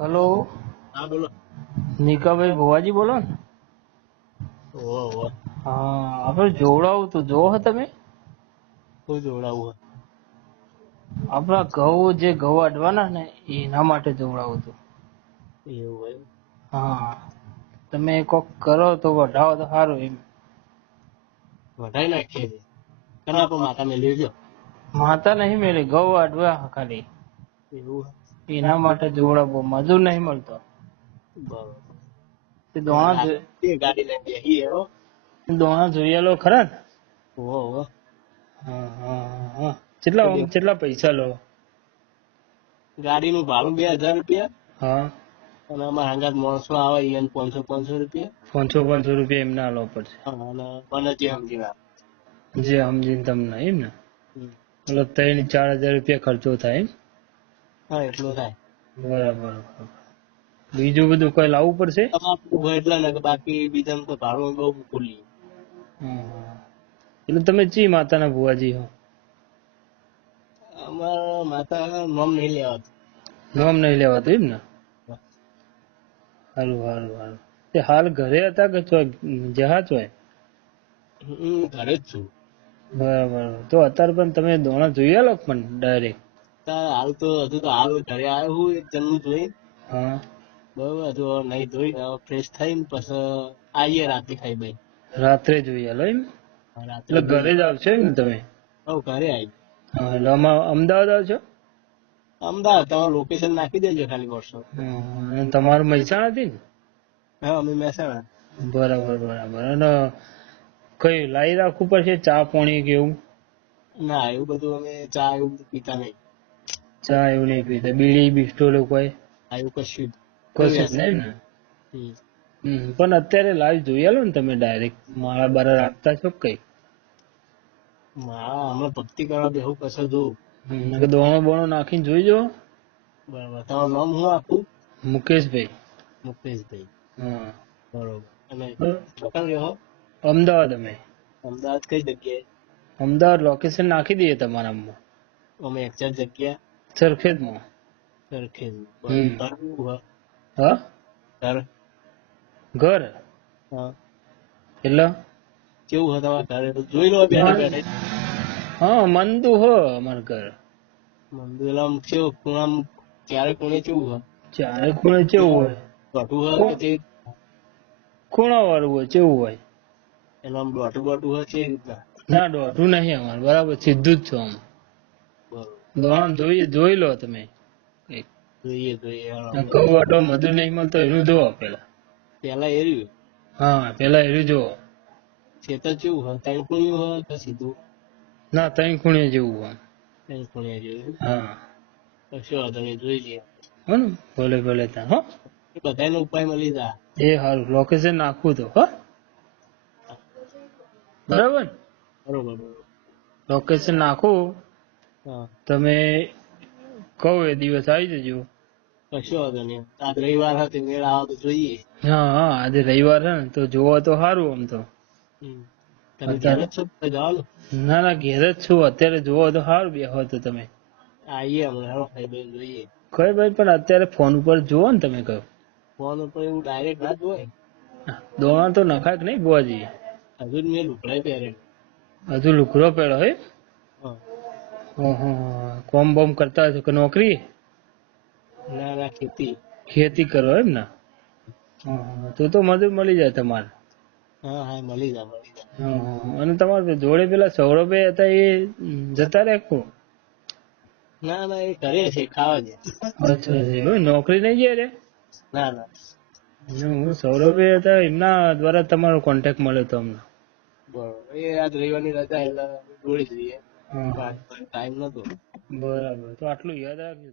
Hello? હા બોલો. નિકાભાઈ ભુવાજી બોલો ને. હા આપણે જોવડાવું તો જો તમે. કોઈ જોડાવું આપણા ઘઉં જે ઘઉં અડવાના ને એના માટે જોવડાવું હતું એવું હોય હા તમે કોક કરો તો વઢાવો તો સારું એમ. વઢાઈ નાખીએ કના માતા મેળવી જો માતા નહીં મેળવી ઘઉં અડવા ખાલી. એવું? એના માટે જોવડાવો મજૂર નહીં મળતો. તે દોણા જોઈએ ગાડી લઈને બેસીએ હો. દોણા જોયેલો ખરા ને? ઓહો ઓહો. હા હા હા. કેટલા કેટલા પૈસા લો? ગાડીનું ભાડું બે હજાર રૂપિયા. હા. અને આમાં હંગાત માણસો આવે એને પાંચસો પાંચસો રૂપિયા. પાંચસો પાંચસો રૂપિયા એમને આલવા પડશે. અને જે સમજીને જે સમજીને તમને એમ ને? મતલબ ત્રણ ચાર હજાર રૂપિયા ખર્ચો થાય એમ? હા એટલું થાય. બરાબર. બીજું બધું કઈ લાવવું પડશે? એટલા બાકી બીજાનું તો ભાડું બહુ ખુલ્લી. હમ. એટલે તમે ચી માતાના ભુવાજી હો? અમારા માતા નોમ નહીં લેવાતું. નોમ નહીં લેવાતું એમ ને સારું સારું સારું તે હાલ ઘરે હતા કે છો જહાજ હોય? ઘરે જ છું. બરાબર. તો અત્યારે પણ તમે દોણા જોઈ લો પણ ડાયરેક્ટ? હાલ તો હજુ તો હાલ ઘરે આવ્યો હું એક જણનું જોઈ હા. બરોબર હજુ નહીં ધોઈ ફ્રેશ થઈને પછી આવીએ રાતે ખાઈ ભાઈ રાત્રે જોઈ હલો એમ? રાત્રે એટલે ઘરે જ આવશો એમ ને તમે હવ ઘરે આવી એટલે અમદાવાદ આવશો? અમદાવાદ તમારું લોકેશન નાખી દેજો ખાલી વોટ્સઅપ. તમારું મહેસાણા થી ને? હા અમે મહેસાણા. બરાબર બરાબર. અને કઈ લાવી રાખવું પડશે? ચા પાણી કે એવું? ના એવું બધું અમે ચા એવું પીતા નહીં. ચા એવું નહીં પીતા. બીડી બિસ્ટો લોકો કોઈ? આ કશું કશું નહીં ને. પણ અત્યારે લાઈવ જોઈ આલો ને તમે ડાયરેક્ટ માળા બારા રાખતા છો કઈ? મારા અમે ભક્તિ કરવા બેહું કશું જોઉં દોણો બોણો નાખીને જોઈ જો બરાબર. તમારું નામ હું આપું? મુકેશભાઈ. મુકેશભાઈ. હા. બરોબર. અને ચોકન રહ્યો અમદાવાદ અમે. અમદાવાદ કઈ જગ્યાએ? અમદાવાદ લોકેશન નાખી દઈએ તમારામાં અમે એક્ઝેક્ટ જગ્યા સરખેજમાં સરખેજ હમ. ઘર કેવું હોય? હા ઘર ઘર હા એટલે કેવું હોય તમારા ઘરે જોઈ લો બેઠે બેઠે હા મંદુ હો અમારું ઘર મંદિર આમ કેવું ખૂણામ ક્યારે ખૂણે કેવું હોય ચારે ખૂણે કેવું હોય દોઢું હોય કે ખૂણા વાળું હોય કેવું હોય એનું આમ દોઢું દોઢું હોય છે રીતના ના દોઢું નહીં અમારે બરાબર સીધું જ છે આમ દોણ જોઈ જોઈ લો તમે. કંઈક. જોઈએ જોઈએ હાલો. આ ઘઉં નહીં મળતો એનું જોવો પેલા પેલા એર્યું? હા પેલા એર્યું જોવો ખેતર કેવું હોય ત્રણ ખૂણ્યું હોય કે સીધું? ના ત્રણ ખૂણે જેવું હોય. ત્રણ ખૂણ્યા જેવું હા. કશો વાંધો નહીં જોઈ લઈએ. હો ને ભલે ભલે ત્યાં હો. બધાનો ઉપાય મળી જાય એ હારું લોકેશન નાખવું તો હો. બરાબર? બરોબર લોકેશન નાખું. તમે કહો એ દિવસ આવી જજો. કશો વાંધો નહીં. આજ રવિવાર હતી મેળ આવો તો જોઈએ. હા હા આજે રવિવાર છે ને તો જોવો તો સારું આમ તો. તમે ઘરે જ છો ના ના ઘેર જ છું. અત્યારે જોવો તો સારું બે હોય તો તમે. આવીએ હમણાં બેન જોઈએ. કઈ ભાઈ પણ અત્યારે ફોન ઉપર જુઓ ને તમે કયો ફોન ઉપર એવું ડાયરેક્ટ ના જોવાય દોણા તો નખાક નહીં બુઆજી હજુ મેં લુકડાઈ પહેરે હજુ લુકડો પહેરો હે હા. કોમ બોમ કરતા હશો કે નોકરી? ના ના ખેતી. ખેતી કરો એમ ને? તો તો મજૂર મળી જાય તમારે. હા હા મળી જાય મળી જાય. અને તમારે જોડે પેલા સૌરભભાઈ હતા એ જતા રાખો ના ના એ કરે છે ખાવા છે અચ્છા. નોકરી નહીં જાય રે? ના ના. હું સૌરભભાઈ હતા એમના દ્વારા તમારો કોન્ટેક્ટ મળ્યો હતો અમને. બરોબર. એ આજ રવિવારની રજા એટલે જોડી જઈએ. ટાઈમ નતો. બરાબર. તો આટલું યાદ રાખજો